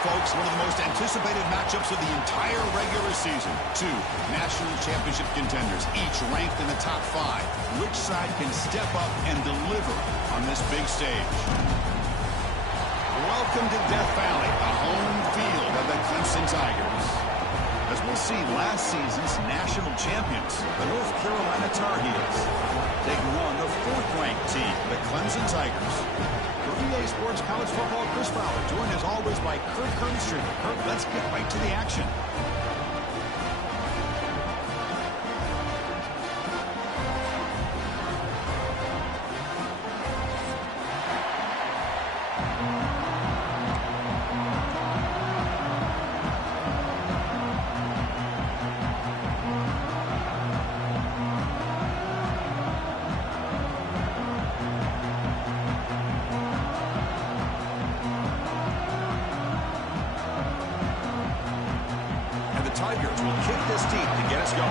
folks, one of the most anticipated matchups of the entire regular season. Two national championship contenders, each ranked in the top 5. Which side can step up and deliver on this big stage? Welcome to Death Valley, the home field of the Clemson Tigers. As we'll see, last season's national champions, the North Carolina Tar Heels, taking on the 4th-ranked team, the Clemson Tigers. For EA Sports College Football, Chris Fowler, joined as always by Kirk Hearnstrand. Kirk, let's get right to the action. Tigers will kick this deep to get us going.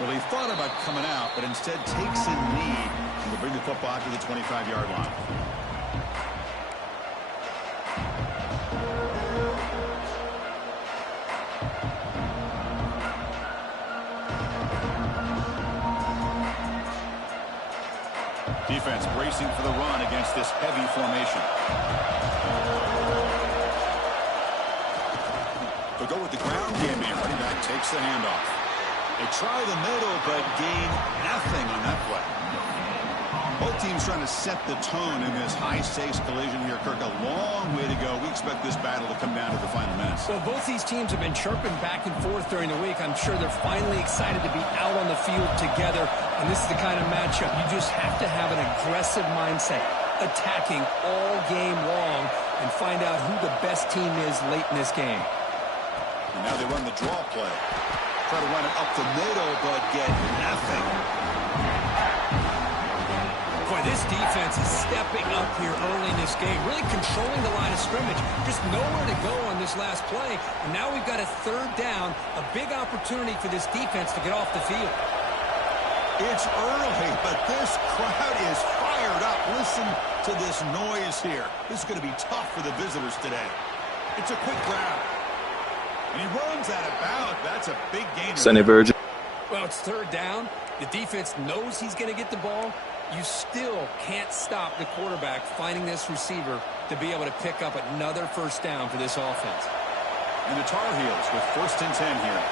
Well, he thought about coming out, but instead takes a knee and will bring the football to the 25-yard line. Defense bracing for the run against this heavy formation. They'll go with the ground game here. Running back takes the handoff. They try the middle, but gain nothing on that play. Both teams trying to set the tone in this high-stakes collision here, Kirk. A long way to go. We expect this battle to come down to the final minutes. Well, both these teams have been chirping back and forth during the week. I'm sure they're finally excited to be out on the field together. And this is the kind of matchup you just have to have an aggressive mindset, attacking all game long, and find out who the best team is late in this game. And now they run the draw play. Try to run it up the middle, but get nothing. Boy, this defense is stepping up here early in this game, really controlling the line of scrimmage. Just nowhere to go on this last play. And now we've got a 3rd down, a big opportunity for this defense to get off the field. It's early, but this crowd is fired up. Listen to this noise here. This is going to be tough for the visitors today. It's a quick grab. And he runs out of bounds. That's a big gain. Sunny Virgin. Well, it's 3rd down. The defense knows he's going to get the ball. You still can't stop the quarterback finding this receiver to be able to pick up another 1st down for this offense. And the Tar Heels with 1st and 10 here.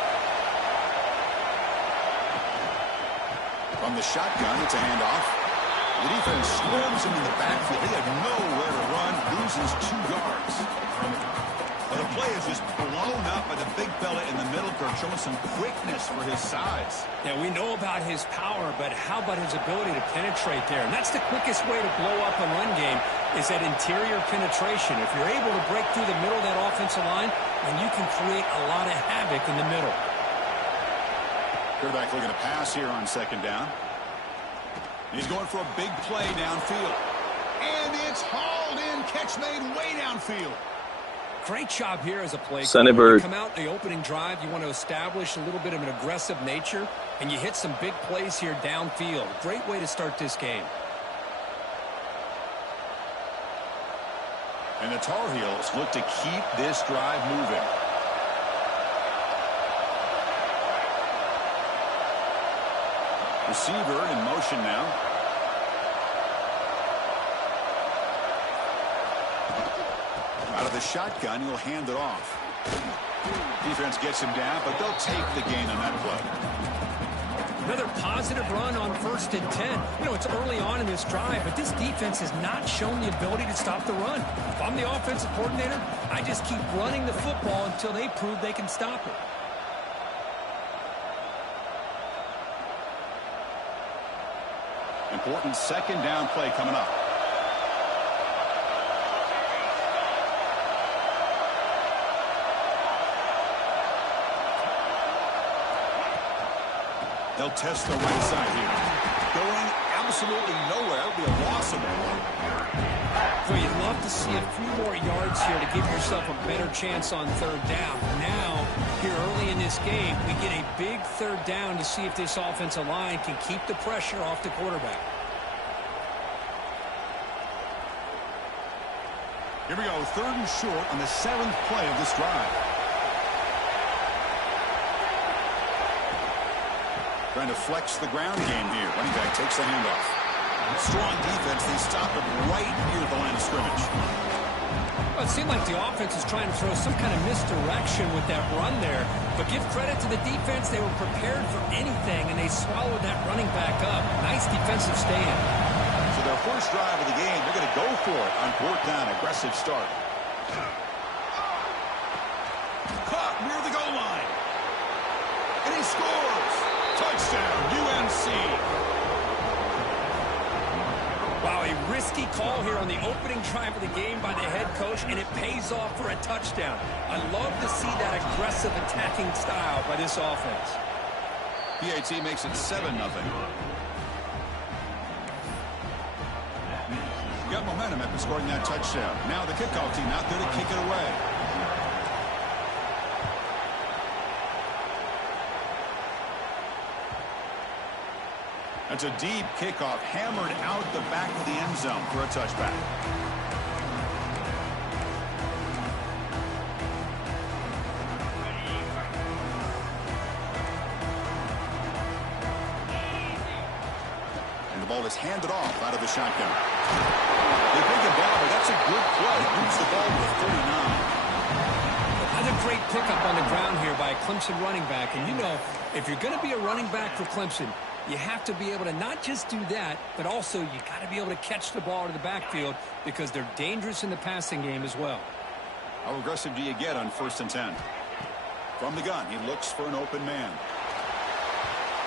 From the shotgun, it's a handoff. The defense swarms him in the backfield. They have nowhere to run, loses 2 yards. Well, the play is just blown up by the big fella in the middle, Kirk, showing some quickness for his size. Yeah, we know about his power, but how about his ability to penetrate there? And that's the quickest way to blow up a run game, is that interior penetration. If you're able to break through the middle of that offensive line, then you can create a lot of havoc in the middle. Quarterback looking to pass here on 2nd down. He's going for a big play downfield. And it's hauled in. Catch made way downfield. Great job here as a play. Sunny When Bird. you come out in the opening drive, you want to establish a little bit of an aggressive nature, and you hit some big plays here downfield. Great way to start this game. And the Tar Heels look to keep this drive moving. Receiver in motion now. Out of the shotgun, he'll hand it off. Defense gets him down, but they'll take the gain on that play. Another positive run on 1st and 10. You know, it's early on in this drive, but this defense has not shown the ability to stop the run. If I'm the offensive coordinator, I just keep running the football until they prove they can stop it. Important 2nd down play coming up. They'll test the right side here. Going absolutely nowhere. It'll be a loss of one. Well, you'd love to see a few more yards here to give yourself a better chance on 3rd down. Now, Here early in this game, we get a big third down to see if this offensive line can keep the pressure off the quarterback. Here we go, 3rd and short on the 7th play of this drive. Trying to flex the ground game here. Running back takes the handoff. Strong defense. They stop him right near the line of scrimmage. Well, it seemed like the offense was trying to throw some kind of misdirection with that run there. But give credit to the defense. They were prepared for anything, and they swallowed that running back up. Nice defensive stand. So their first drive of the game, they're going to go for it on 4th down. Aggressive start. Caught near the goal line. And he scores. Touchdown, UNC. Wow, a risky call here on the opening drive of the game by the head coach, and it pays off for a touchdown. I love to see that aggressive attacking style by this offense. PAT makes it 7-0. Got momentum after scoring that touchdown. Now the kickoff team out there to kick it away. That's a deep kickoff, hammered out the back of the end zone for a touchback. And the ball is handed off out of the shotgun. They bring it down, but that's a good play. Moves the ball to the 39. Another great pickup on the ground here by a Clemson running back. And you know, if you're going to be a running back for Clemson, you have to be able to not just do that, but also you got to be able to catch the ball to the backfield because they're dangerous in the passing game as well. How aggressive do you get on 1st and 10? From the gun, he looks for an open man.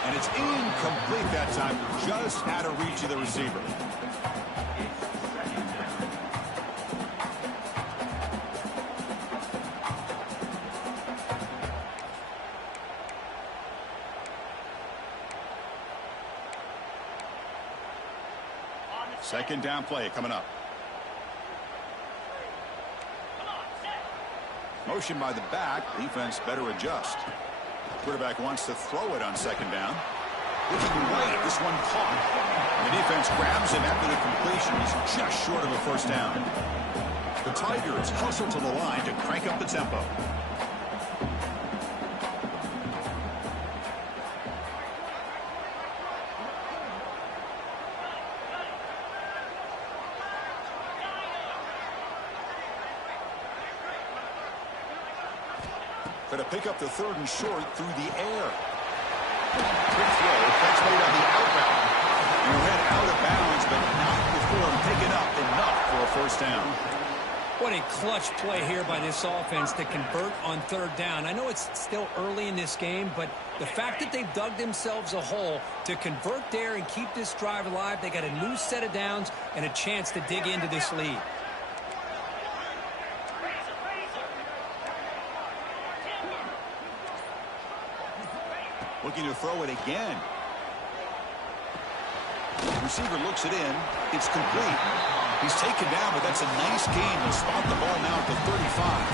And it's incomplete that time, just out of reach of the receiver. Second down play coming up. Motion by the back. Defense better adjust. Quarterback wants to throw it on 2nd down. Looking right. This one caught. The defense grabs him after the completion. He's just short of a 1st down. The Tigers hustle to the line to crank up the tempo. Going to pick up the 3rd and short through the air. Quick throw. That's made on the outbound. And he went out of bounds, but not before picking up enough for a 1st down. What a clutch play here by this offense to convert on 3rd down. I know it's still early in this game, but the fact that they've dug themselves a hole to convert there and keep this drive alive, they got a new set of downs and a chance to dig into this lead. Looking to throw it again. The receiver looks it in. It's complete. He's taken down, but that's a nice gain. He'll spot the ball now at the 35.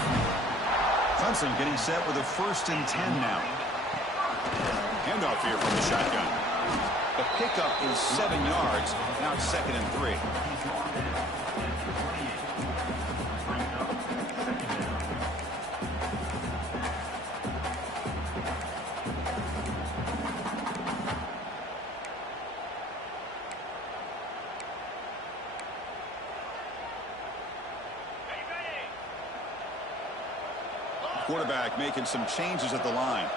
Clemson getting set with a 1st and 10 now. Handoff here from the shotgun. The pickup is 7 yards. Now it's 2nd and 3. Quarterback making some changes at the line.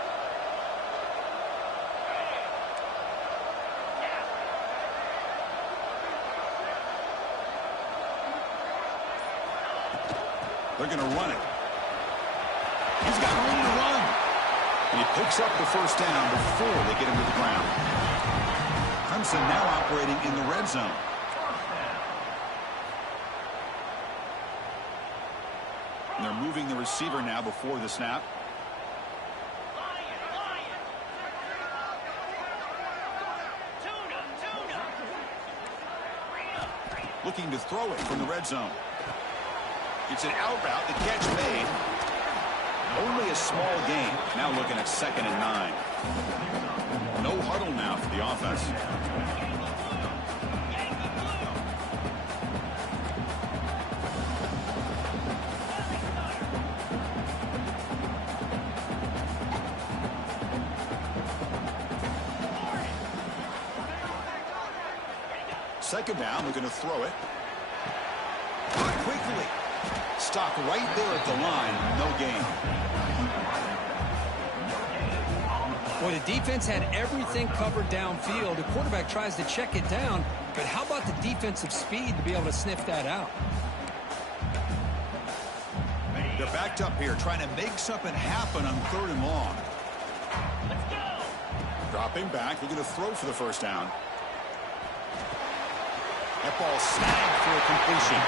They're going to run it. He's got room to run. And he picks up the 1st down before they get him to the ground. Clemson now operating in the red zone. And they're moving the receiver now before the snap. Looking to throw it from the red zone. It's an out route. The catch made. Only a small gain. Now looking at 2nd and 9. No huddle now for the offense. Second down, they're going to throw it. Quickly. Stop right there at the line. No gain. Boy, the defense had everything covered downfield. The quarterback tries to check it down, but how about the defensive speed to be able to sniff that out? They're backed up here, trying to make something happen on 3rd and long. Let's go. Dropping back, they're going to throw for the first down. That ball snagged for a completion.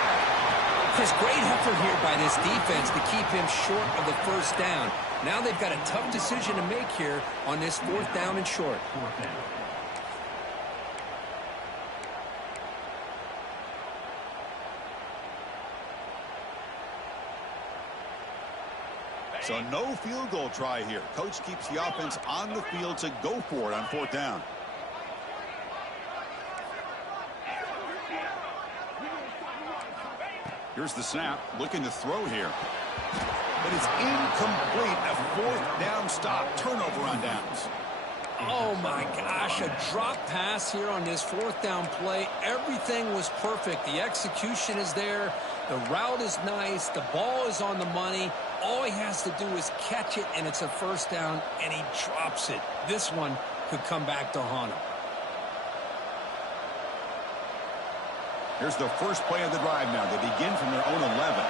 Chris, great effort here by this defense to keep him short of the first down. Now they've got a tough decision to make here on this 4th down and short. So no field goal try here. Coach keeps the offense on the field to go for it on 4th down. Here's the snap, looking to throw here. But it's incomplete. A 4th down stop. Turnover on downs. Oh, my gosh. A drop pass here on this 4th down play. Everything was perfect. The execution is there. The route is nice. The ball is on the money. All he has to do is catch it, and it's a 1st down, and he drops it. This one could come back to haunt him. Here's the first play of the drive now. They begin from their own 11.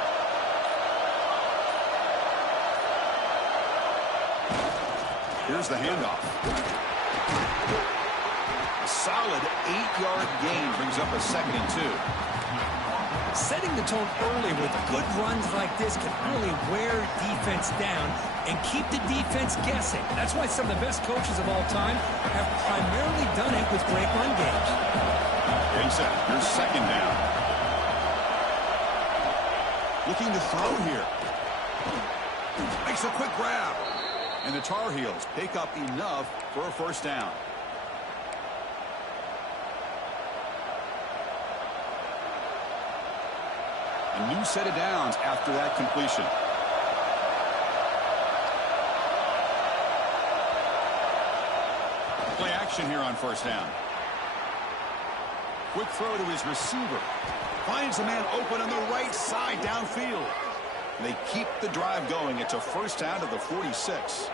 Here's the handoff. A solid 8-yard gain brings up a 2nd and 2. Setting the tone early with good runs like this can really wear defense down and keep the defense guessing. That's why some of the best coaches of all time have primarily done it with great run games. Getting set. Here's 2nd down. Looking to throw here. Makes a quick grab. And the Tar Heels pick up enough for a 1st down. A new set of downs after that completion. Play action here on 1st down. Quick throw to his receiver. Finds a man open on the right side downfield. They keep the drive going. It's a 1st down to the 46.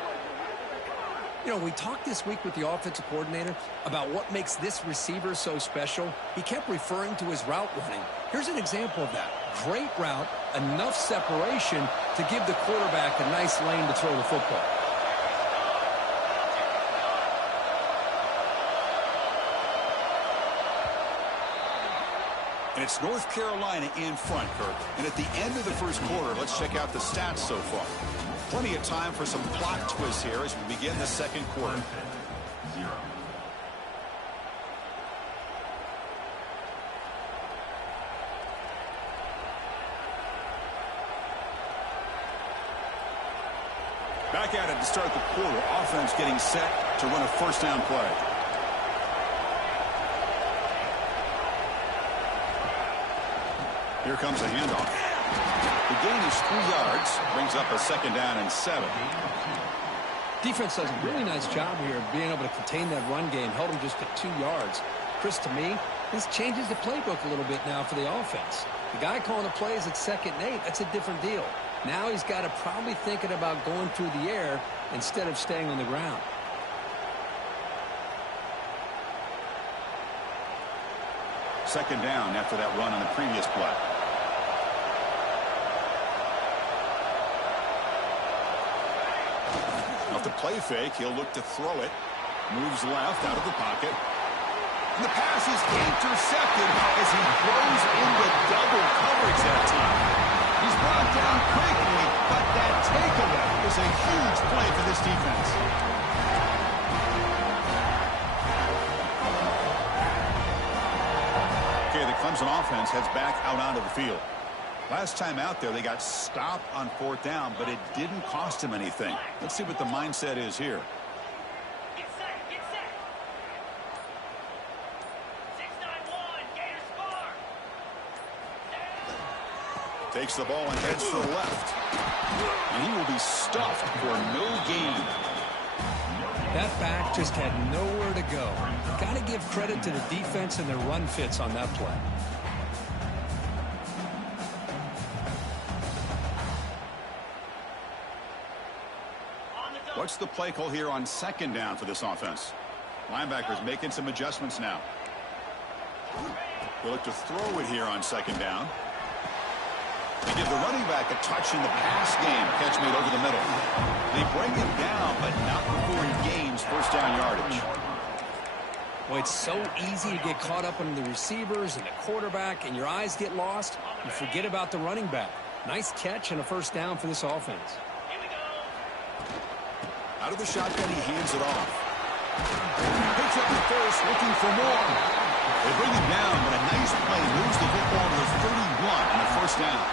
You know, we talked this week with the offensive coordinator about what makes this receiver so special. He kept referring to his route running. Here's an example of that. Great route, enough separation to give the quarterback a nice lane to throw the football. And it's North Carolina in front, Kirk. And at the end of the 1st quarter, let's check out the stats so far. Plenty of time for some plot twists here as we begin the 2nd quarter. Back at it to start the quarter. Offense getting set to run a 1st down play. Here comes a handoff. The gain is 3 yards. Brings up a 2nd down and 7. Defense does a really nice job here of being able to contain that run game. Held him just to 2 yards. Chris, to me, this changes the playbook a little bit now for the offense. The guy calling the plays at 2nd and 8, that's a different deal. Now he's got to probably thinking about going through the air instead of staying on the ground. Second down after that run on the previous play. Off the play fake, he'll look to throw it. Moves left out of the pocket. And the pass is intercepted as he throws into double coverage that time. He's brought down quickly, but that takeaway is a huge play for this defense. Okay, the Clemson offense heads back out onto the field. Last time out there, they got stopped on 4th down, but it didn't cost him anything. Let's see what the mindset is here. Get set, get set. 6-9-1, Gators score. Takes the ball and heads to the left. And he will be stuffed for no gain. That back just had nowhere to go. Got to give credit to the defense and their run fits on that play. What's the play call here on 2nd down for this offense? Linebackers making some adjustments now. They look to throw it here on 2nd down. They give the running back a touch in the pass game. Catch made over the middle. They bring him down, but not before he gains 1st down yardage. Well, it's so easy to get caught up in the receivers and the quarterback, and your eyes get lost. You forget about the running back. Nice catch and a 1st down for this offense. Out of the shotgun, he hands it off. Picks up the first, looking for more. They bring him down, but a nice play moves the football to the 31 and a 1st down.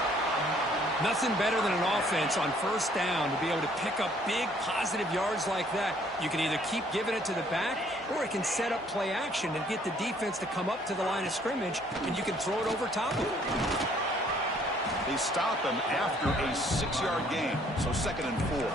Nothing better than an offense on 1st down to be able to pick up big positive yards like that. You can either keep giving it to the back, or it can set up play action and get the defense to come up to the line of scrimmage, and you can throw it over top of it. They stop him after a 6-yard gain, so 2nd and 4.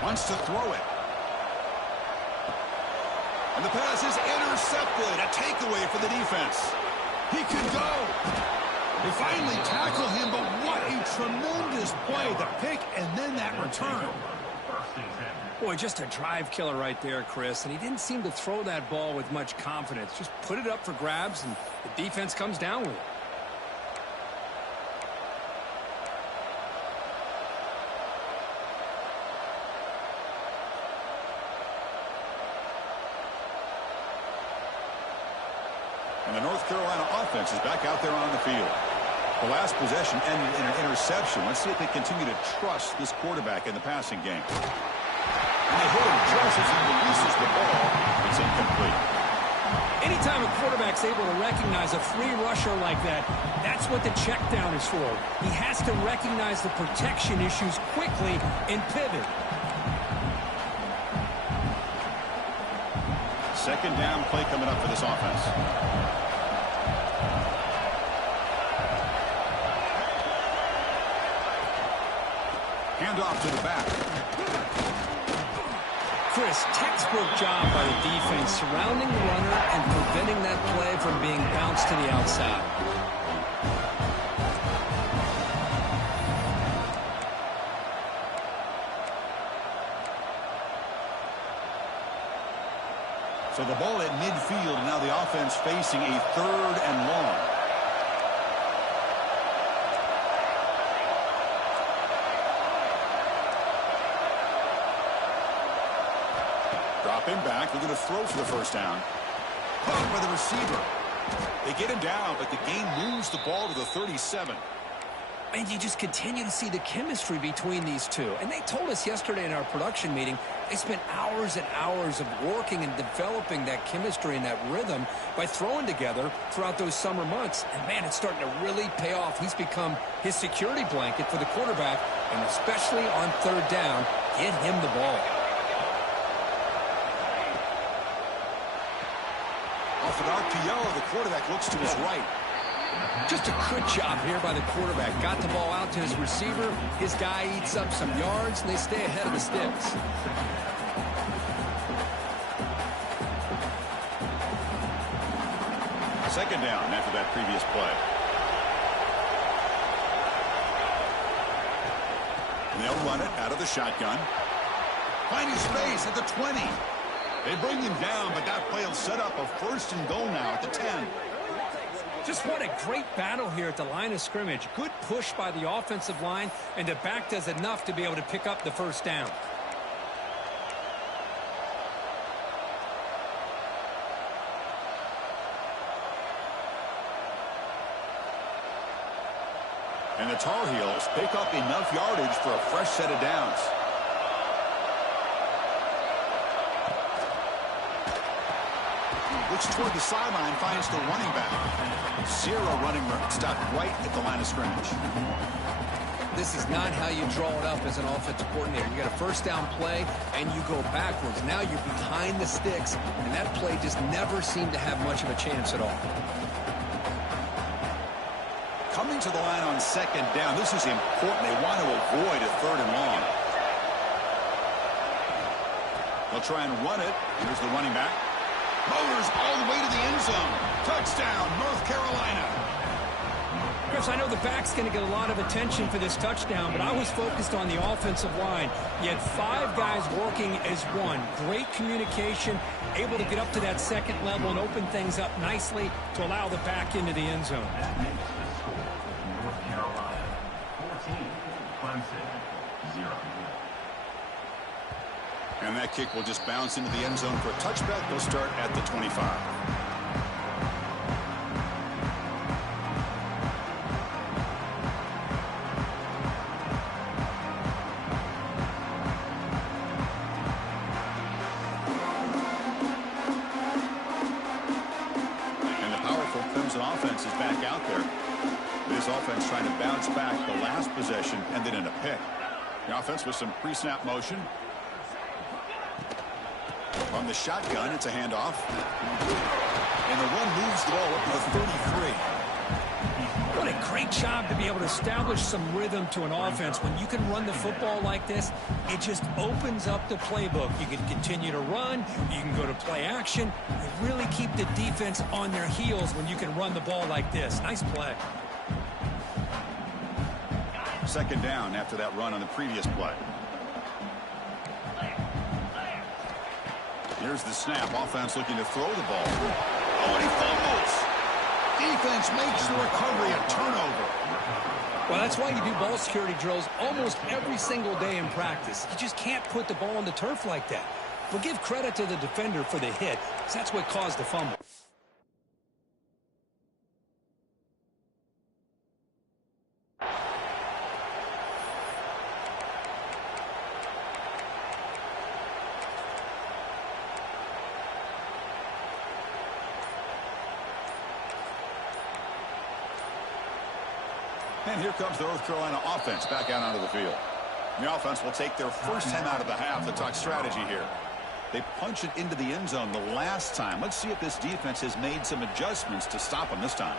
Wants to throw it. And the pass is intercepted. A takeaway for the defense. He can go. They finally tackle him, but what a tremendous play. The pick and then that return. Boy, just a drive killer right there, Chris. And he didn't seem to throw that ball with much confidence. Just put it up for grabs, and the defense comes down with it. And the North Carolina offense is back out there on the field. The last possession ended in an interception. Let's see if they continue to trust this quarterback in the passing game. And they hit him just as he releases the ball. It's incomplete. Anytime a quarterback's able to recognize a free rusher like that, that's what the check down is for. He has to recognize the protection issues quickly and pivot. 2nd down play coming up for this offense. Handoff to the back. Chris, textbook job by the defense surrounding the runner and preventing that play from being bounced to the outside. So the ball at midfield, and now the offense facing a 3rd and long. Dropping back, they're going to throw for the 1st down. Caught by the receiver. They get him down, but the game moves the ball to the 37. And you just continue to see the chemistry between these two. And they told us yesterday in our production meeting, they spent hours and hours of working and developing that chemistry and that rhythm by throwing together throughout those summer months. And, man, it's starting to really pay off. He's become his security blanket for the quarterback, and especially on 3rd down, get him the ball. Off an RPO, the quarterback looks to his right. Just a good job here by the quarterback. Got the ball out to his receiver. His guy eats up some yards, and they stay ahead of the sticks. Second down after that previous play. And they'll run it out of the shotgun. Finding space at the 20. They bring him down, but that play will set up a 1st and goal now at the 10. Just what a great battle here at the line of scrimmage. Good push by the offensive line, and the back does enough to be able to pick up the 1st down. And the Tar Heels pick up enough yardage for a fresh set of downs. Looks toward the sideline, finds the running back. Zero running room. Stopped right at the line of scrimmage. This is not how you draw it up as an offensive coordinator. You got a first down play, and you go backwards. Now you're behind the sticks, and that play just never seemed to have much of a chance at all. Coming to the line on second down. This is important. They want to avoid a third and long. They'll try and run it. Here's the running back. Motors all the way to the end zone. Touchdown, North Carolina. Chris, I know the back's going to get a lot of attention for this touchdown, but I was focused on the offensive line. You had 5 guys working as one. Great communication, able to get up to that second level and open things up nicely to allow the back into the end zone. North Carolina, 14, Clemson, 0. And that kick will just bounce into the end zone for a touchback. They'll start at the 25. And the powerful Clemson offense is back out there. This offense trying to bounce back the last possession and then in a pick. The offense with some pre-snap motion. From the shotgun, it's a handoff. And the run moves the ball up to the 33. What a great job to be able to establish some rhythm to an offense. When you can run the football like this, it just opens up the playbook. You can continue to run. You can go to play action. You really keep the defense on their heels when you can run the ball like this. Nice play. Second down after that run on the previous play. Here's the snap. Offense looking to throw the ball. Oh, and he fumbles. Defense makes the recovery a turnover. Well, that's why you do ball security drills almost every single day in practice. You just can't put the ball on the turf like that. But give credit to the defender for the hit, because that's what caused the fumble. And here comes the North Carolina offense back out onto the field. The offense will take their first time out of the half to talk strategy here. They punched it into the end zone the last time. Let's see if this defense has made some adjustments to stop them this time.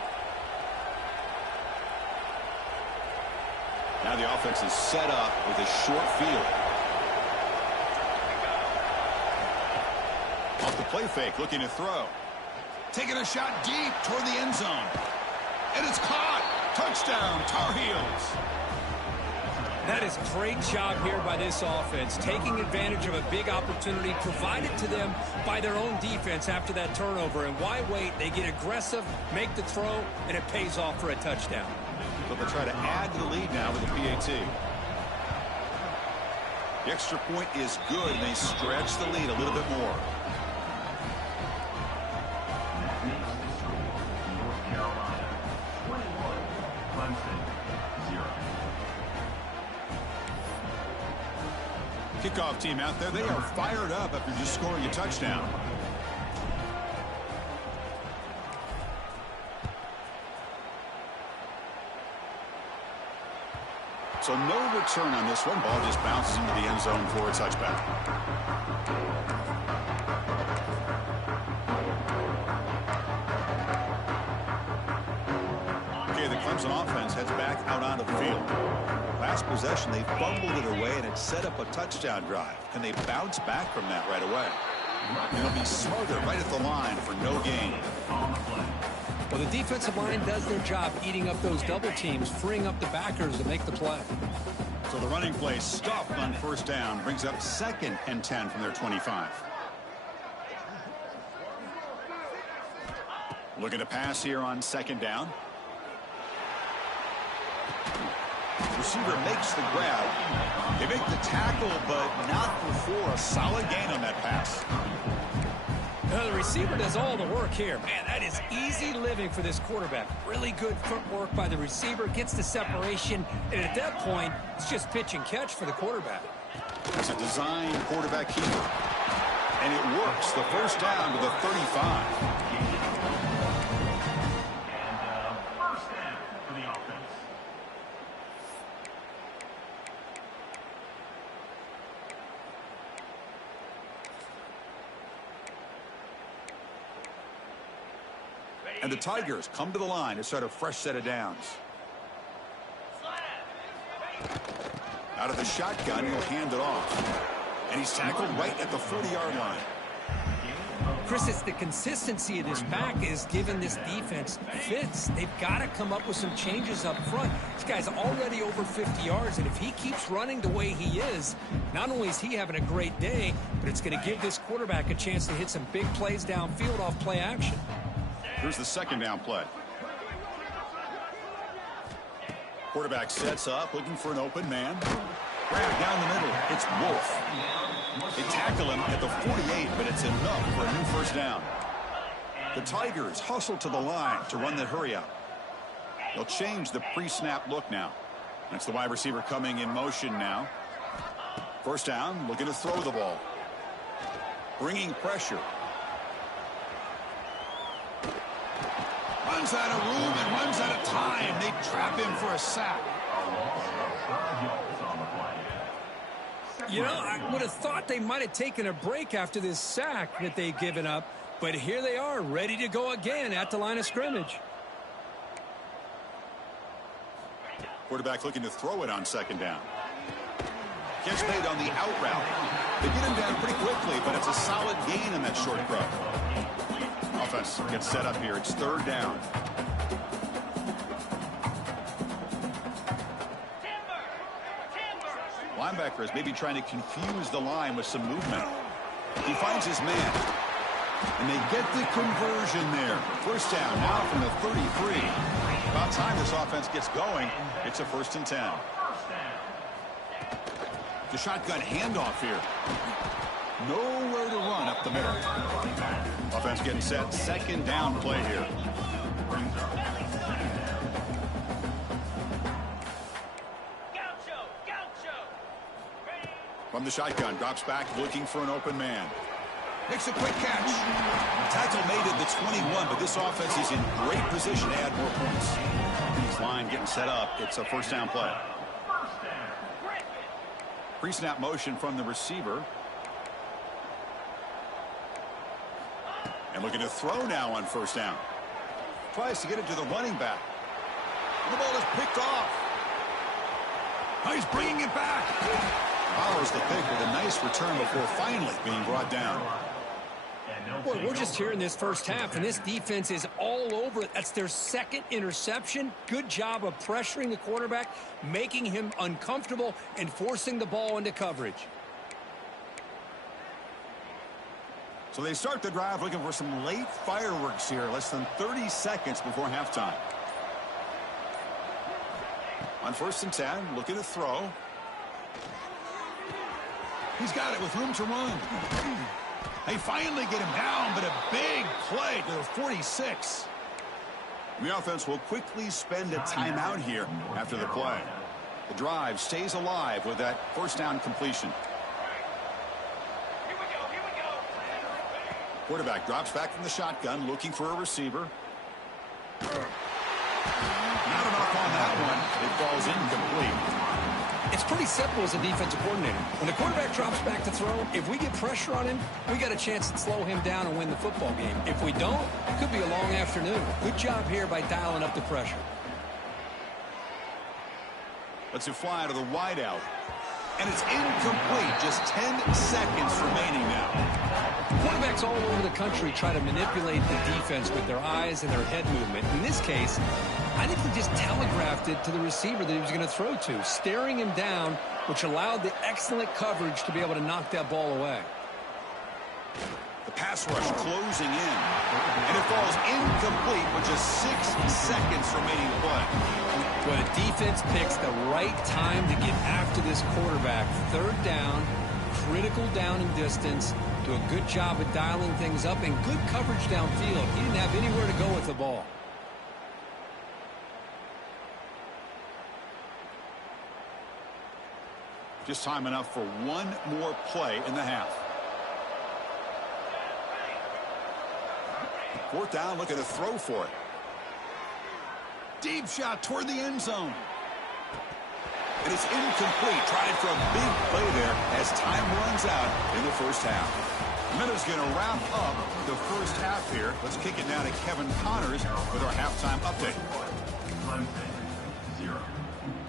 Now the offense is set up with a short field. Off the play fake, looking to throw. Taking a shot deep toward the end zone. And it's caught. Touchdown, Tar Heels. That is a great job here by this offense, taking advantage of a big opportunity provided to them by their own defense after that turnover. And why wait? They get aggressive, make the throw, and it pays off for a touchdown. So they'll try to add to the lead now with the PAT. The extra point is good, and they stretch the lead a little bit more. North Carolina, 21, Clemson, 0. Kickoff team out there, they are fired up after just scoring a touchdown. So no return on this one. Ball just bounces into the end zone for a touchback. Okay, the Clemson offense heads back out onto the field. Last possession, they fumbled it away, and it set up a touchdown drive. Can they bounce back from that right away? And it'll be Smothered right at the line for no gain. Well, the defensive line does their job eating up those double teams, freeing up the backers to make the play. So the running play stuffed on first down brings up 2nd and 10 from their 25. Looking to pass here on 2nd down. Receiver makes the grab. They make the tackle, but not before a solid gain on that pass. The receiver does all the work here. Man, that is easy living for this quarterback. Really good footwork by the receiver, gets the separation, and at that point, it's just pitch and catch for the quarterback. It's a design quarterback keeper. And it works. The first down to the 35. First down for the offense. And the Tigers come to the line to start a fresh set of downs. Out of the shotgun, he'll hand it off. And he's tackled right at the 40-yard line. Chris, it's the consistency of this pack is giving this defense fits. They've got to come up with some changes up front. This guy's already over 50 yards, and if he keeps running the way he is, not only is he having a great day, but it's going to give this quarterback a chance to hit some big plays downfield off play action. Here's the second down play. Quarterback sets up, looking for an open man. Grab down the middle. It's Wolf. They tackle him at the 48, but it's enough for a new first down. The Tigers hustle to the line to run the hurry up. They'll change the pre-snap look now. That's the wide receiver coming in motion now. First down, looking to throw the ball. Bringing pressure. Runs out of room and runs out of time. They trap him for a sack. You know, I would have thought they might have taken a break after this sack that they've given up, but here they are, ready to go again at the line of scrimmage. Quarterback looking to throw it on second down. Catch made on the out route. They get him down pretty quickly, but it's a solid gain in that short throw. Offense gets set up here. It's third down. Linebacker is maybe trying to confuse the line with some movement. He finds his man. And they get the conversion there. First down now from the 33. About time this offense gets going. It's a 1st and 10. The shotgun handoff here. Nowhere to run up the middle. Offense getting set. Second down play here. From the shotgun, drops back, looking for an open man. Makes a quick catch. Tackle made at the 21, but this offense is in great position to add more points. This line getting set up. It's a first down play. Pre-snap motion from the receiver. And looking to throw now on first down. Tries to get it to the running back. And the ball is picked off. Now he's bringing it back. Follows the pick with a nice return before finally being brought down. Boy, we're just here in this first half, and this defense is all over it. That's their second interception. Good job of pressuring the quarterback, making him uncomfortable, and forcing the ball into coverage. So they start the drive looking for some late fireworks here, less than 30 seconds before halftime. On 1st and 10, looking to throw. He's got it with room to run. They finally get him down, but a big play to the 46. The offense will quickly spend a timeout here after the play. The drive stays alive with that first down completion. Quarterback drops back from the shotgun, looking for a receiver. Not enough on that one. It falls incomplete. It's pretty simple as a defensive coordinator. When the quarterback drops back to throw, if we get pressure on him, we got a chance to slow him down and win the football game. If we don't, it could be a long afternoon. Good job here by dialing up the pressure. Lets it fly to the wideout. And it's incomplete. Just 10 seconds remaining now. Quarterbacks all over the country try to manipulate the defense with their eyes and their head movement. In this case, I think he just telegraphed it to the receiver that he was going to throw to, staring him down, which allowed the excellent coverage to be able to knock that ball away. The pass rush closing in. And it falls incomplete with just 6 seconds remaining to play. But a defense picks the right time to get after this quarterback. Third down, critical down and distance. Do a good job of dialing things up and good coverage downfield. He didn't have anywhere to go with the ball. Just time enough for one more play in the half. Fourth down, looking to throw for it. Deep shot toward the end zone. And it's incomplete. Tried for a big play there as time runs out in the first half. Minutes going to wrap up the first half here. Let's kick it now to Kevin Connors with our halftime update.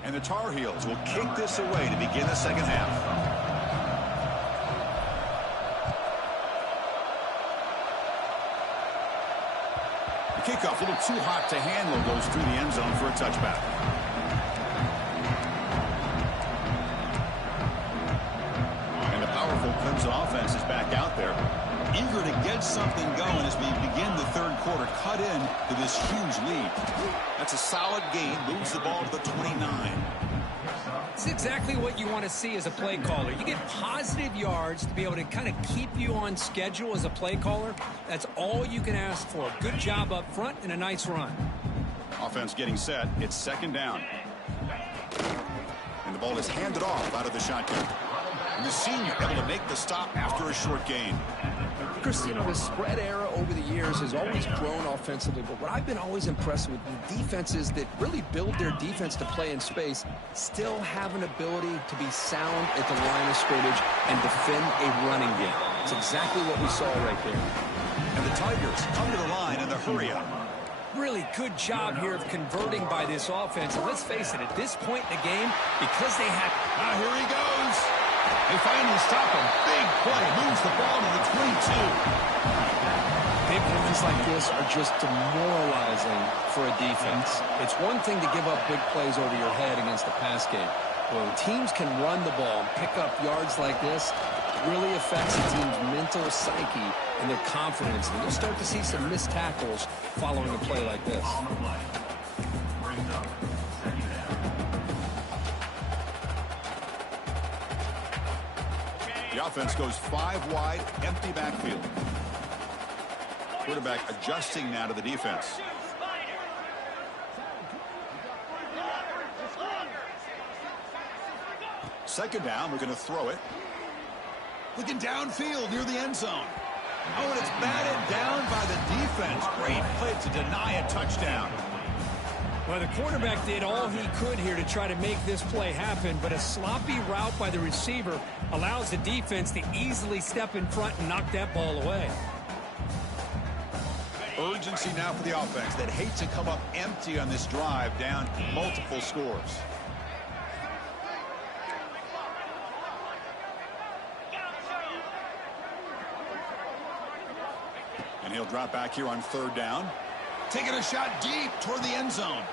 And the Tar Heels will kick this away to begin the second half. The kickoff, a little too hot to handle, goes through the end zone for a touchback. And the powerful Clemson offense is back out there, eager to get something going as we begin the third quarter, cut in to this huge lead. That's a solid gain, moves the ball to the 29. It's exactly what you want to see as a play caller. You get positive yards to be able to kind of keep you on schedule as a play caller. That's all you can ask for. Good job up front and a nice run. Offense getting set. It's second down. And the ball is handed off out of the shotgun. And the senior able to make the stop after a short gain. Chris, you know, the spread era over the years has always grown offensively, but what I've been always impressed with the defenses that really build their defense to play in space still have an ability to be sound at the line of scrimmage and defend a running game. It's exactly what we saw right there. And the Tigers come to the line in the hurry-up. Really good job here of converting by this offense. And let's face it, at this point in the game, because they have... Now here he goes. They finally stop him. Big play. Moves the ball to the 22. Big runs like this are just demoralizing for a defense. It's one thing to give up big plays over your head against the pass game. When teams can run the ball and pick up yards like this, it really affects the team's mental psyche and their confidence. And you'll start to see some missed tackles following a play like this. The offense goes 5 wide, empty backfield. Quarterback adjusting now to the defense. Second down, we're going to throw it. Looking downfield near the end zone. Oh, and it's batted down by the defense. Great play to deny a touchdown. Well, the quarterback did all he could here to try to make this play happen, but a sloppy route by the receiver allows the defense to easily step in front and knock that ball away. Urgency now for the offense that hate to come up empty on this drive, down multiple scores. And he'll drop back here on third down. Taking a shot deep toward the end zone.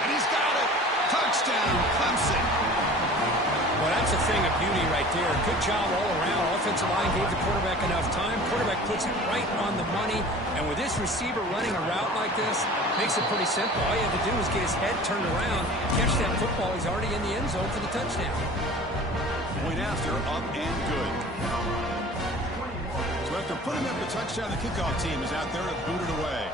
And he's got it. Touchdown, Clemson. Well, that's a thing of beauty right there. Good job all around. Offensive line gave the quarterback enough time. Quarterback puts it right on the money. And with this receiver running a route like this, makes it pretty simple. All you have to do is get his head turned around, catch that football. He's already in the end zone for the touchdown. Point after, up and good. So after putting up the touchdown, the kickoff team is out there to boot it away.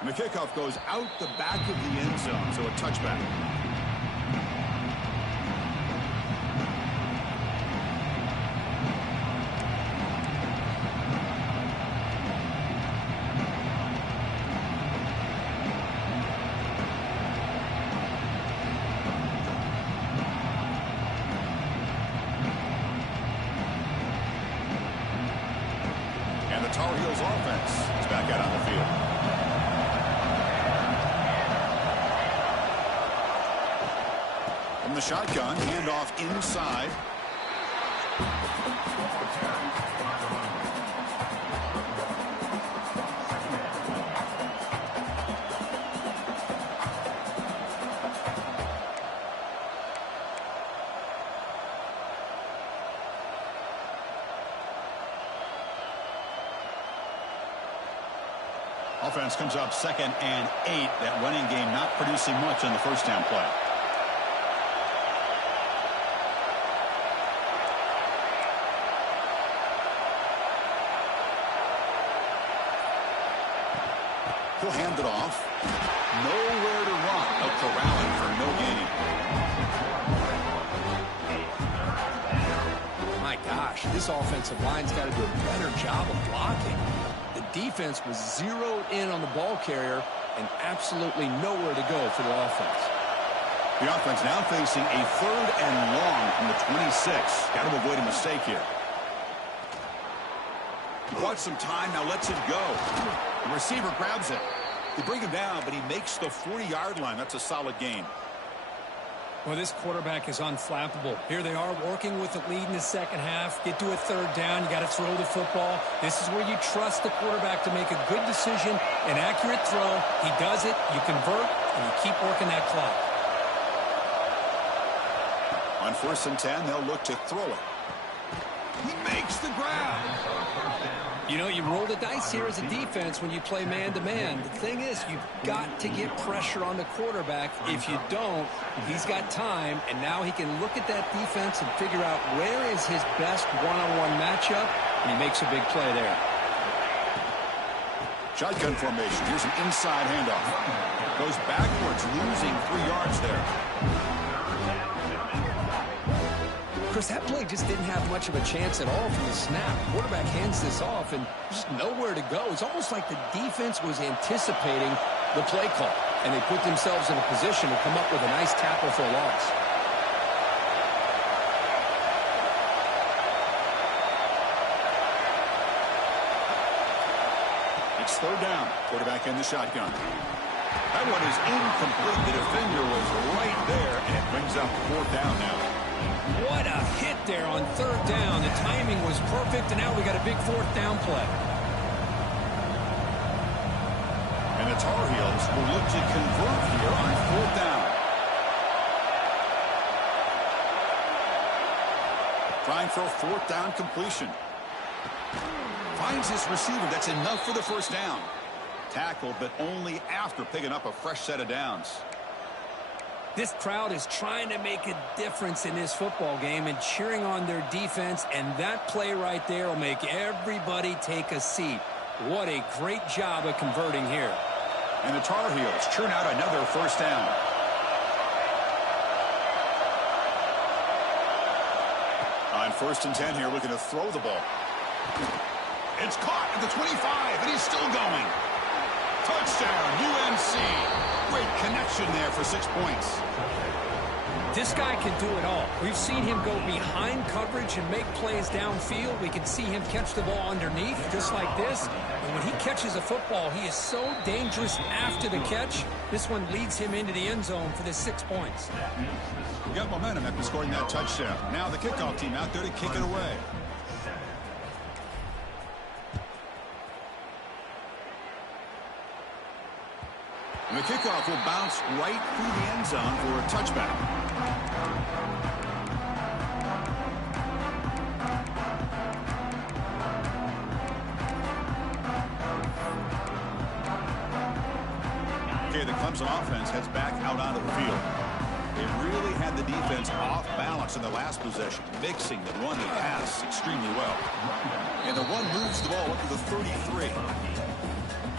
And the kickoff goes out the back of the end zone, so a touchback. And the Tar Heels offense is back out on the field. From the shotgun, handoff inside. Offense comes up 2nd and 8. That running game not producing much on the first down play. will hand it off. Nowhere to run. A corralling for no gain. My gosh, this offensive line's got to do a better job of blocking. The defense was zeroed in on the ball carrier and absolutely nowhere to go for the offense. The offense now facing a 3rd and long from the 26. Got to avoid a mistake here. Bought some time, now lets it go. The receiver grabs it. They bring him down, but he makes the 40-yard line. That's a solid gain. Well, this quarterback is unflappable. Here they are working with the lead in the second half. Get to a 3rd down. You got to throw the football. This is where you trust the quarterback to make a good decision, an accurate throw. He does it, you convert, and you keep working that clock. On 1st and 10, they'll look to throw it. He makes the grab. You know, you roll the dice here as a defense when you play man-to-man. The thing is, you've got to get pressure on the quarterback. If you don't, he's got time, and now he can look at that defense and figure out where is his best one-on-one matchup, and he makes a big play there. Shotgun formation. Here's an inside handoff. Goes backwards, losing 3 yards there. Chris, that play just didn't have much of a chance at all from the snap. Quarterback hands this off, and just nowhere to go. It's almost like the defense was anticipating the play call, and they put themselves in a position to come up with a nice tackle for a loss. It's 3rd down. Quarterback in the shotgun. That one is incomplete. The defender was right there, and it brings up 4th down now. What a hit there on 3rd down. The timing was perfect, and now we got a big 4th down play. And the Tar Heels will look to convert here on 4th down. Trying for a 4th down completion. Finds his receiver. That's enough for the 1st down. Tackled, but only after picking up a fresh set of downs. This crowd is trying to make a difference in this football game and cheering on their defense, and that play right there will make everybody take a seat. What a great job of converting here. And the Tar Heels churn out another 1st down. On 1st and 10 here, looking to throw the ball. It's caught at the 25, and he's still going. Touchdown, UNC. Great connection there for 6 points. This guy can do it all. We've seen him go behind coverage and make plays downfield. We can see him catch the ball underneath, just like this. And when he catches a football, he is so dangerous after the catch. This one leads him into the end zone for the 6 points. We got momentum after scoring that touchdown. Now the kickoff team out there to kick it away. And the kickoff will bounce right through the end zone for a touchback. Okay, the Clemson offense heads back out onto the field. They really had the defense off balance in the last possession, mixing the run and pass extremely well. And the one moves the ball up to the 33.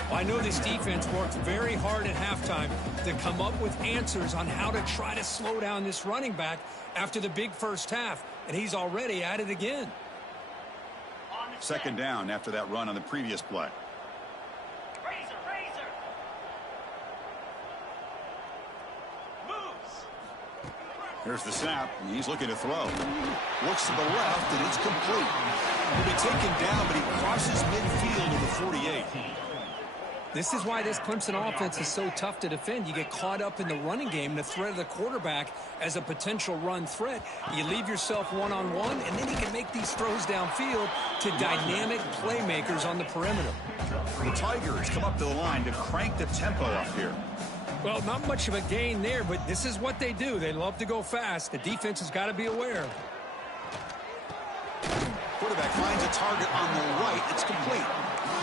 Well, I know this defense worked very hard at halftime to come up with answers on how to try to slow down this running back after the big first half, and he's already at it again. 2nd down after that run on the previous play. Razor. Moves. Here's the snap, and he's looking to throw. Looks to the left, and it's complete. He'll be taken down, but he crosses midfield to the 48. This is why this Clemson offense is so tough to defend. You get caught up in the running game, the threat of the quarterback as a potential run threat. You leave yourself one-on-one, and then you can make these throws downfield to dynamic playmakers on the perimeter. The Tigers come up to the line to crank the tempo up here. Well, not much of a gain there, but this is what they do. They love to go fast. The defense has got to be aware. Quarterback finds a target on the right. It's complete.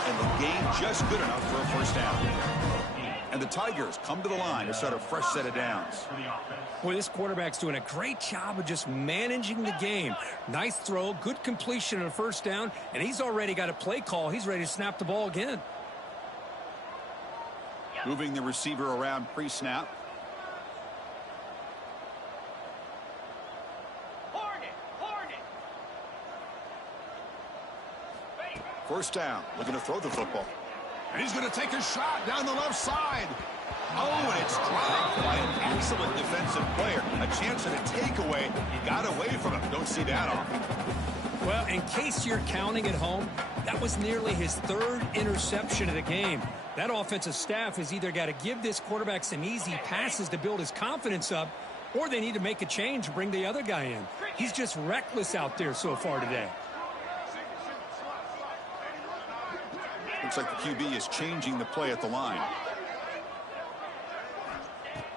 And the gain just good enough for a 1st down. And the Tigers come to the line to start a fresh set of downs. Boy, this quarterback's doing a great job of just managing the game. Nice throw, good completion on a 1st down, and he's already got a play call. He's ready to snap the ball again. Moving the receiver around pre-snap. Hornet. First down. Looking to throw the football. And he's going to take a shot down the left side. Oh, and it's dropped by an excellent defensive player. A chance at a takeaway. He got away from him. Don't see that often. Well, in case you're counting at home, that was nearly his third interception of the game. That offensive staff has either got to give this quarterback some easy passes to build his confidence up, or they need to make a change and bring the other guy in. He's just reckless out there so far today. Looks like the QB is changing the play at the line.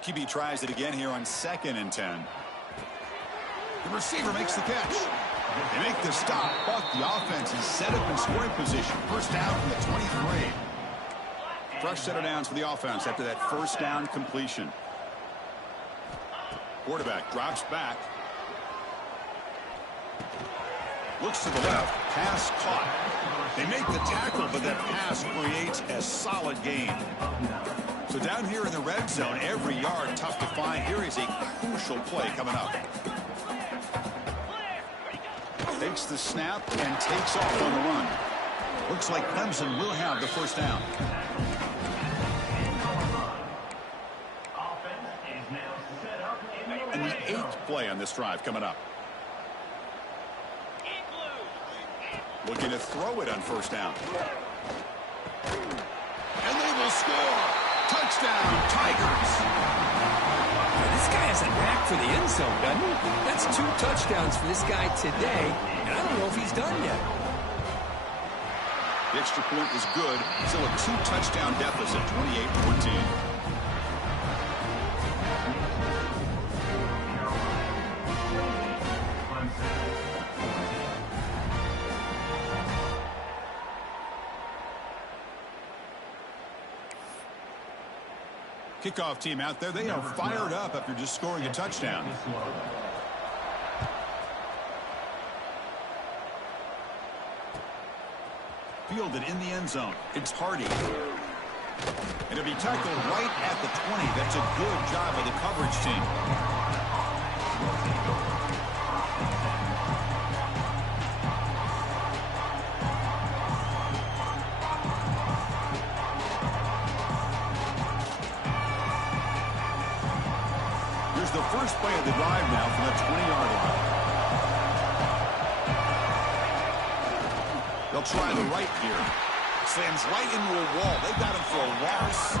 QB tries it again here on 2nd and 10. The receiver makes the catch. They make the stop, but the offense is set up in scoring position. First down from the 23. Fresh set of downs for the offense after that first down completion. Quarterback drops back. Looks to the left. Pass caught. They make the tackle, but that pass creates a solid gain. So down here in the red zone, every yard tough to find. Here is a crucial play coming up. Takes the snap and takes off on the run. Looks like Clemson will have the first down. And the 8th play on this drive coming up. Looking to throw it on first down. And they will score. Touchdown, Tigers. This guy has a knack for the end zone, doesn't he? That's 2 touchdowns for this guy today, and I don't know if he's done yet. The extra point is good. Still a 2-touchdown deficit, 28-14. Kickoff team out there, they are fired up after just scoring a touchdown. Fielded in the end zone. It's Hardy. And it'll be tackled right at the 20. That's a good job by the coverage team. The first play of the drive now from the 20-yard line. They'll try the right here. Slams right into a wall. They got him for a loss.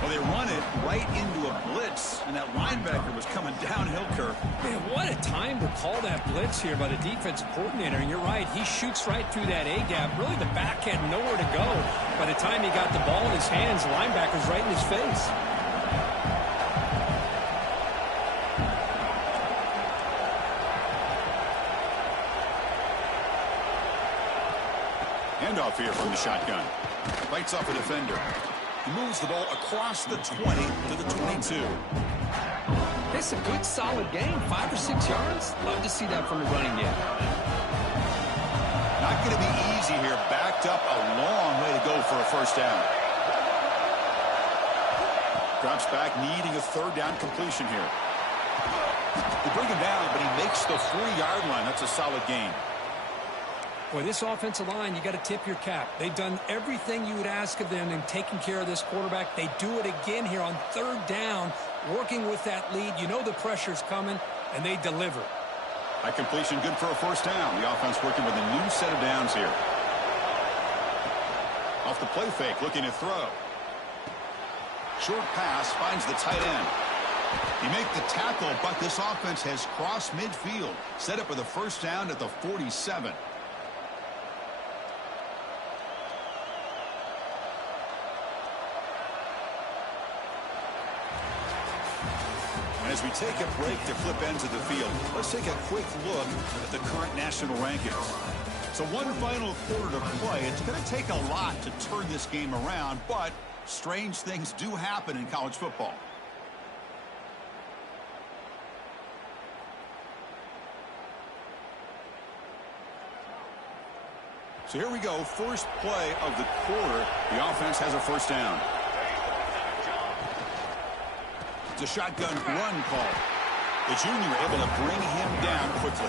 Well, they run it right into a blitz, and that linebacker was coming downhill, Kirk. Man, what a time to call that blitz here by the defensive coordinator. And you're right, he shoots right through that A-gap. Really, the back had nowhere to go. By the time he got the ball in his hands, the linebacker's right in his face. Handoff here from the shotgun. Bites off a defender. He moves the ball across the 20 to the 22. It's a good, solid game. 5 or 6 yards. Love to see that from the running game. Not going to be easy here. Backed up a long way to go for a first down. Drops back, needing a 3rd down completion here. They bring him down, but he makes the 40-yard line. That's a solid gain. Boy, this offensive line, you got to tip your cap. They've done everything you would ask of them in taking care of this quarterback. They do it again here on 3rd down, working with that lead. You know the pressure's coming, and they deliver. That completion good for a first down. The offense working with a new set of downs here. Off the play fake, looking to throw. Short pass, finds the tight end. He make the tackle, but this offense has crossed midfield. Set up with a first down at the 47. As we take a break to flip ends of the field, let's take a quick look at the current national rankings. So one final quarter to play. It's going to take a lot to turn this game around, but strange things do happen in college football. So here we go. First play of the quarter. The offense has a first down. the shotgun run call. The junior able to bring him down quickly.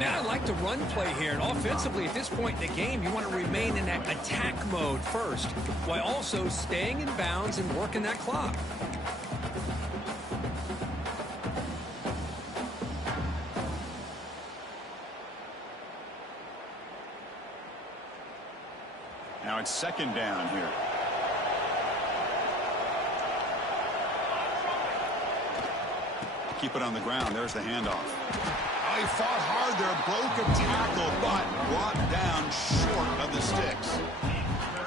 Now, I like the run play here. And offensively, at this point in the game, you want to remain in that attack mode first, while also staying in bounds and working that clock. Now it's second down here. Keep it on the ground. There's the handoff. Oh, he fought hard there. Broke a tackle, but brought down short of the sticks.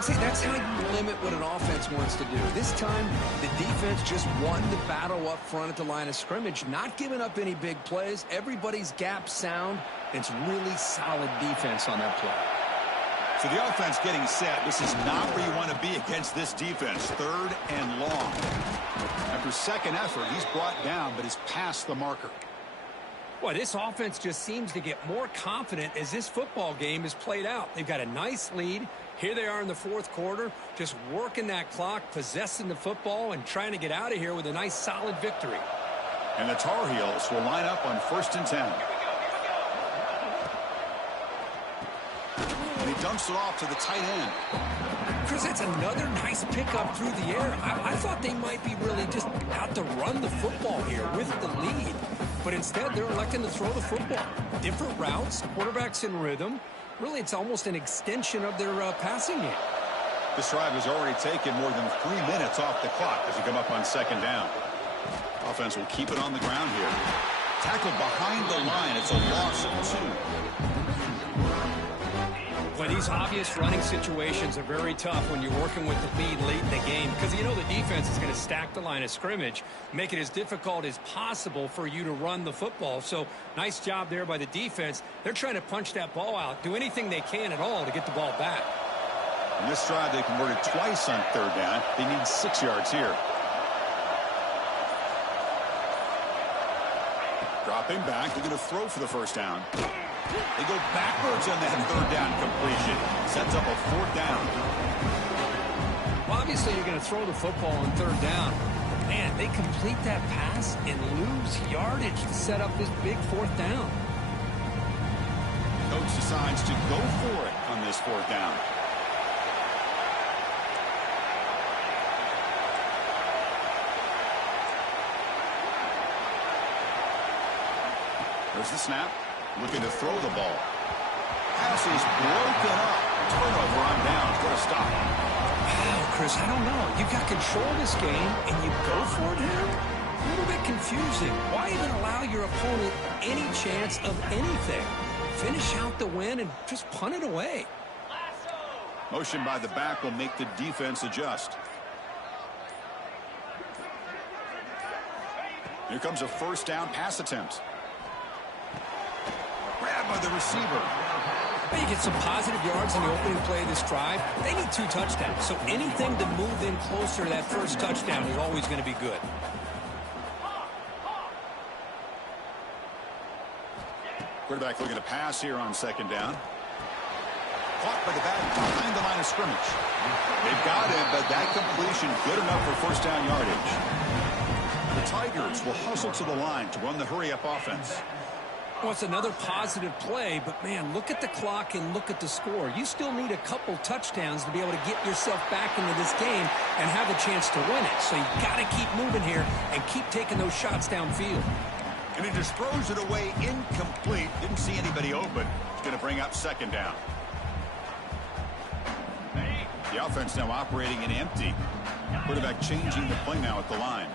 See, that's how you limit what an offense wants to do. This time, the defense just won the battle up front at the line of scrimmage, not giving up any big plays. Everybody's gap sound. It's really solid defense on that play. So the offense getting set. This is not where you want to be against this defense. Third and long. After second effort, he's brought down, but he's past the marker. Boy, this offense just seems to get more confident as this football game is played out. They've got a nice lead. Here they are in the fourth quarter, just working that clock, possessing the football, and trying to get out of here with a nice, solid victory. And the Tar Heels will line up on 1st and 10. And he dumps it off to the tight end. Chris, that's another nice pickup through the air. I thought they might be really just out to run the football here with the lead. But instead, they're electing to throw the football. Different routes, quarterback's in rhythm. Really, it's almost an extension of their passing game. This drive has already taken more than 3 minutes off the clock as we come up on second down. Offense will keep it on the ground here. Tackled behind the line. It's a loss of 2. Well, these obvious running situations are very tough when you're working with the lead late in the game because you know the defense is going to stack the line of scrimmage, make it as difficult as possible for you to run the football. So nice job there by the defense. They're trying to punch that ball out, do anything they can at all to get the ball back. In this drive, they converted twice on third down. They need 6 yards here. Dropping back, they're going to throw for the first down. They go backwards on that third down completion. Sets up a 4th down. Well, obviously, you're going to throw the football on third down. Man, they complete that pass and lose yardage to set up this big 4th down. Coach decides to go for it on this 4th down. There's the snap. Looking to throw the ball. Pass is broken up. Turnover on downs. What a stop. Wow, Chris, I don't know. You've got control of this game, and you go for it here? A little bit confusing. Why even allow your opponent any chance of anything? Finish out the win and just punt it away. Motion by the back will make the defense adjust. Here comes a 1st down pass attempt. Grabbed by the receiver. You get some positive yards in the opening play of this drive. They need 2 touchdowns, so anything to move in closer to that first touchdown is always going to be good. Quarterback looking to pass here on second down. Caught by the back behind the line of scrimmage. They've got him, but that completion good enough for 1st down yardage. The Tigers will hustle to the line to run the hurry-up offense. Well, it's another positive play, but, man, look at the clock and look at the score. You still need a couple touchdowns to be able to get yourself back into this game and have a chance to win it. So you've got to keep moving here and keep taking those shots downfield. And he just throws it away incomplete. Didn't see anybody open. It's going to bring up second down. The offense now operating in empty. Quarterback changing the play now at the line.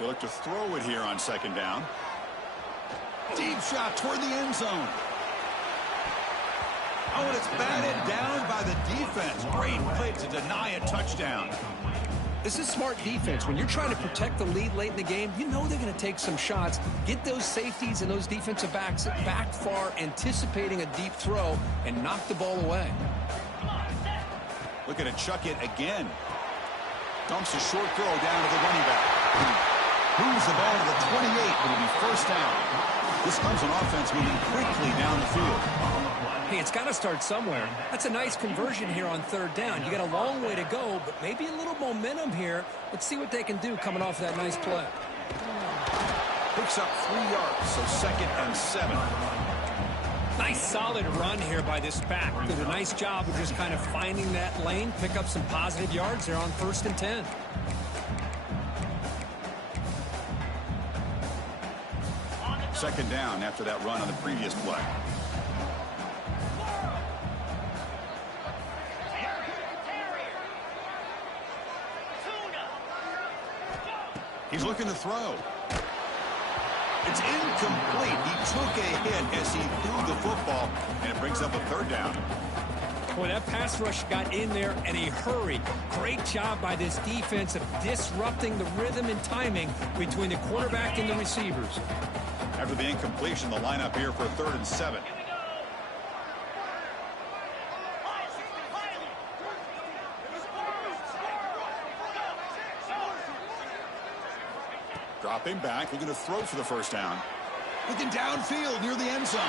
They look to throw it here on second down. Deep shot toward the end zone. Oh, and it's batted down by the defense. Great play to deny a touchdown. This is smart defense. When you're trying to protect the lead late in the game, you know they're going to take some shots. Get those safeties and those defensive backs back far, anticipating a deep throw, and knock the ball away. Looking to chuck it again. Dumps a short throw down to the running back. Moves the ball to the 28. It'll be 1st down. This comes an offense moving quickly down the field. Hey, it's got to start somewhere. That's a nice conversion here on third down. You got a long way to go, but maybe a little momentum here. Let's see what they can do coming off that nice play. Picks up 3 yards, so 2nd and 7. Nice solid run here by this back. Did a nice job of just kind of finding that lane, pick up some positive yards there on 1st and 10. Second down after that run on the previous play. He's looking to throw. It's incomplete. He took a hit as he threw the football, and it brings up a 3rd down. Boy, that pass rush got in there in a hurry. Great job by this defense of disrupting the rhythm and timing between the quarterback and the receivers. After the incompletion, the lineup here for 3rd and 7. Dropping back, looking to throw for the 1st down. Looking downfield near the end zone.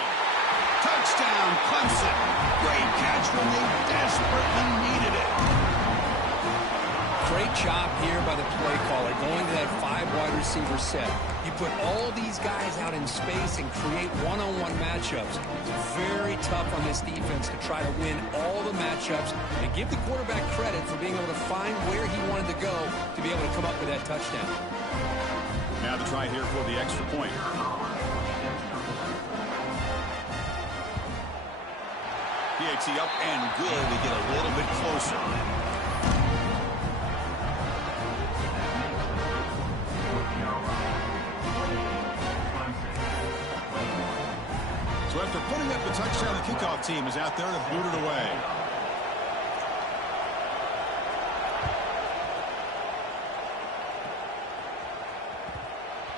Touchdown, Clemson. Great catch when they desperately needed it. Great job here by the play caller, going to that 5-wide receiver set. You put all these guys out in space and create one-on-one matchups. Very tough on this defense to try to win all the matchups and give the quarterback credit for being able to find where he wanted to go to be able to come up with that touchdown. Now the try here for the extra point. PAT up and good. We get a little bit closer. So after putting up the touchdown, the kickoff team is out there to boot it away.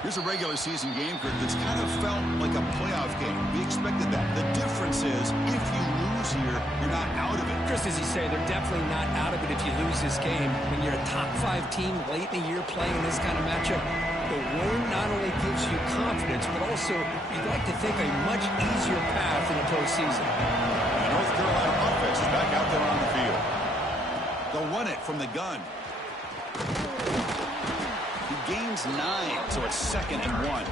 Here's a regular season game that's kind of felt like a playoff game. We expected that. The difference is if you lose here, you're not out of it. Just as you say, they're definitely not out of it if you lose this game. When you're a top 5 team late in the year playing this kind of matchup, the win not only gives you confidence, but also you'd like to think a much easier path in the postseason. The North Carolina offense is back out there on the field. They'll run it from the gun. Gains 9, so it's 2nd and 1.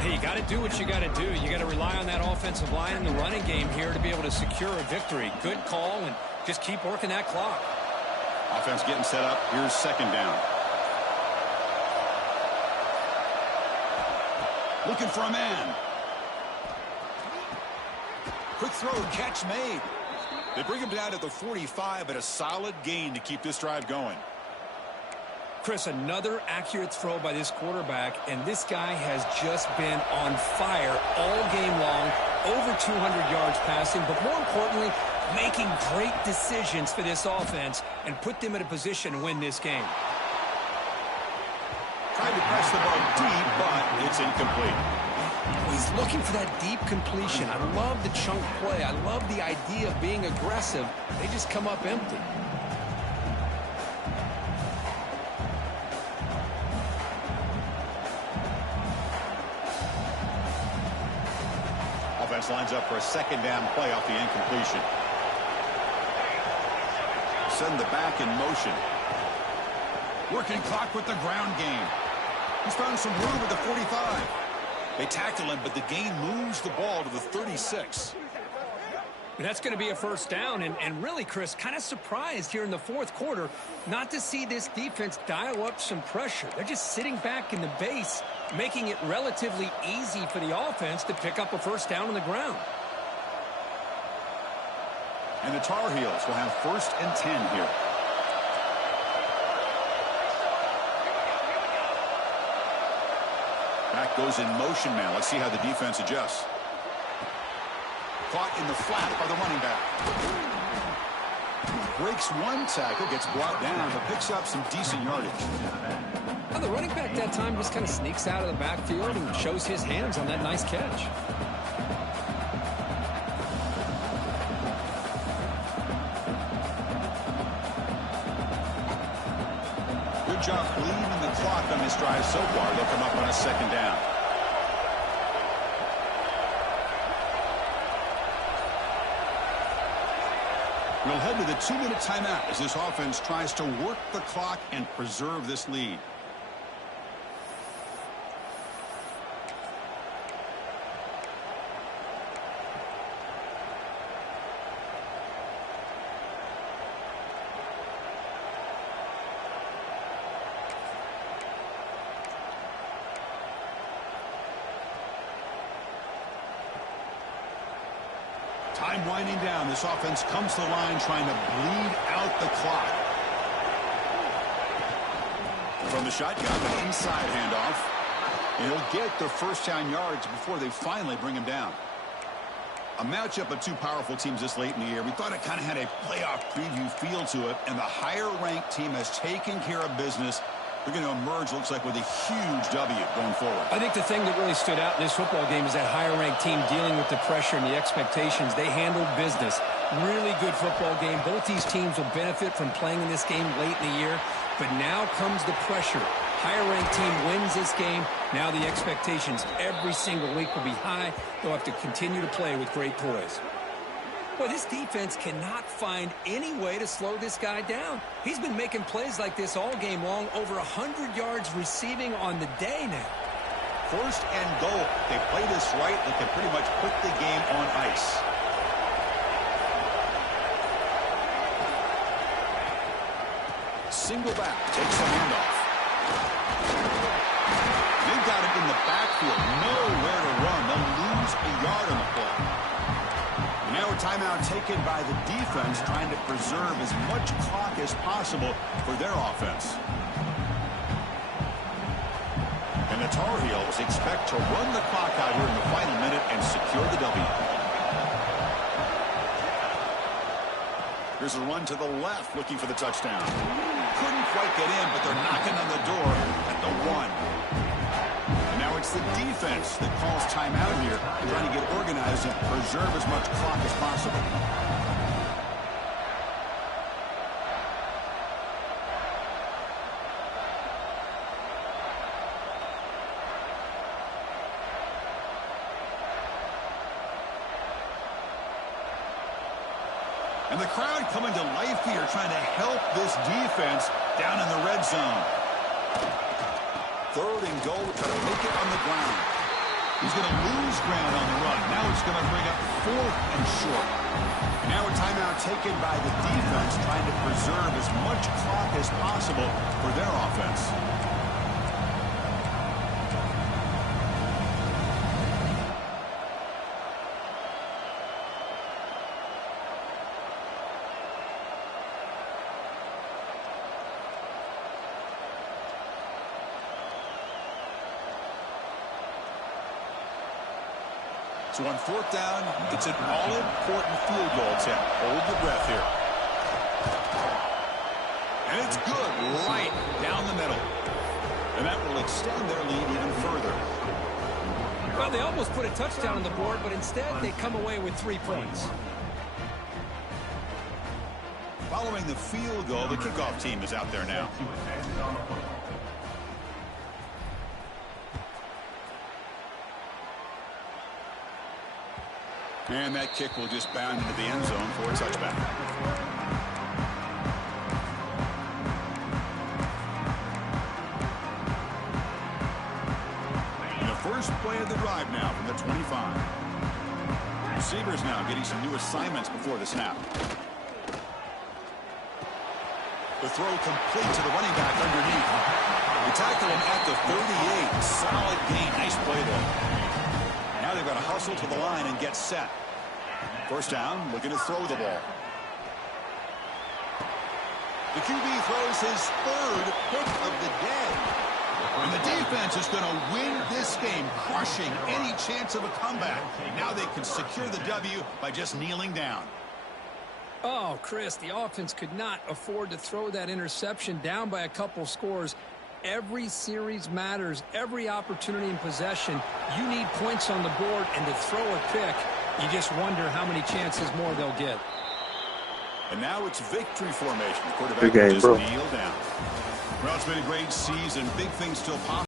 Hey, you got to do what you got to do. You got to rely on that offensive line in the running game here to be able to secure a victory. Good call, and just keep working that clock. Offense getting set up. Here's 2nd down. Looking for a man. Quick throw, catch made. They bring him down at the 45, but a solid gain to keep this drive going. Chris, another accurate throw by this quarterback, and this guy has just been on fire all game long, over 200 yards passing, but more importantly, making great decisions for this offense and put them in a position to win this game. Tried to press the ball deep, but it's incomplete. He's looking for that deep completion. I love the chunk play. I love the idea of being aggressive. They just come up empty. Offense lines up for a 2nd down play off the incompletion. Send the back in motion. Working clock with the ground game. He's found some room at the 45. They tackle him, but the gain moves the ball to the 36. That's going to be a 1st down, and really, Chris, kind of surprised here in the 4th quarter not to see this defense dial up some pressure. They're just sitting back in the base, making it relatively easy for the offense to pick up a 1st down on the ground. And the Tar Heels will have 1st and 10 here. Back goes in motion now. Let's see how the defense adjusts. Caught in the flat by the running back. Breaks one tackle, gets brought down, but picks up some decent yardage. Well, the running back that time just kind of sneaks out of the backfield and shows his hands on that nice catch. Good job bleeding the clock on this drive so far. They'll come up on a 2nd down. We'll head to the 2-minute timeout as this offense tries to work the clock and preserve this lead. Time winding down. This offense comes to the line trying to bleed out the clock. From the shotgun, an inside handoff. And he'll get the first down yards before they finally bring him down. A matchup of two powerful teams this late in the year. We thought it kind of had a playoff preview feel to it, and the higher-ranked team has taken care of business. They're going to emerge, looks like, with a huge W going forward. I think the thing that really stood out in this football game is that higher-ranked team dealing with the pressure and the expectations. They handled business. Really good football game. Both these teams will benefit from playing in this game late in the year. But now comes the pressure. Higher-ranked team wins this game. Now the expectations every single week will be high. They'll have to continue to play with great poise. Boy, this defense cannot find any way to slow this guy down. He's been making plays like this all game long, over 100 yards receiving on the day now. First and goal. They play this right, they can pretty much put the game on ice. Single back, takes the handoff. They've got it in the backfield, nowhere to run. They'll lose a yard on the play. And now a timeout taken by the defense, trying to preserve as much clock as possible for their offense. And the Tar Heels expect to run the clock out here in the final minute and secure the W. Here's a run to the left, looking for the touchdown. Couldn't quite get in, but they're knocking on the door at the 1. And now it's the defense that calls timeout here, trying to get organized and preserve as much clock as possible. And the crowd coming to life here, trying to help this defense down in the red zone. Third and goal, trying to make it on the ground. He's going to lose ground on the run. Now he's going to bring up fourth and short. And now a timeout taken by the defense, trying to preserve as much clock as possible for their offense. So on fourth down, it's an all-important field goal attempt. Hold your breath here. And it's good, right down the middle. And that will extend their lead even further. Well, they almost put a touchdown on the board, but instead they come away with 3 points. Following the field goal, the kickoff team is out there now. And that kick will just bound into the end zone for a touchback. And the first play of the drive now from the 25. Receivers now getting some new assignments before the snap. The throw complete to the running back underneath. They tackle him at the 38. Solid gain. Nice play there. Now they've got to hustle to the line and get set. First down, looking to throw the ball. The QB throws his third pick of the day. And the defense is going to win this game, crushing any chance of a comeback. Now they can secure the W by just kneeling down. Oh, Chris, the offense could not afford to throw that interception down by a couple scores. Every series matters. Every opportunity in possession, you need points on the board, and to throw a pick, you just wonder how many chances more they'll get. And now it's victory formation. The quarterback will just kneel down. Well, it's been a great season. Big things still possible.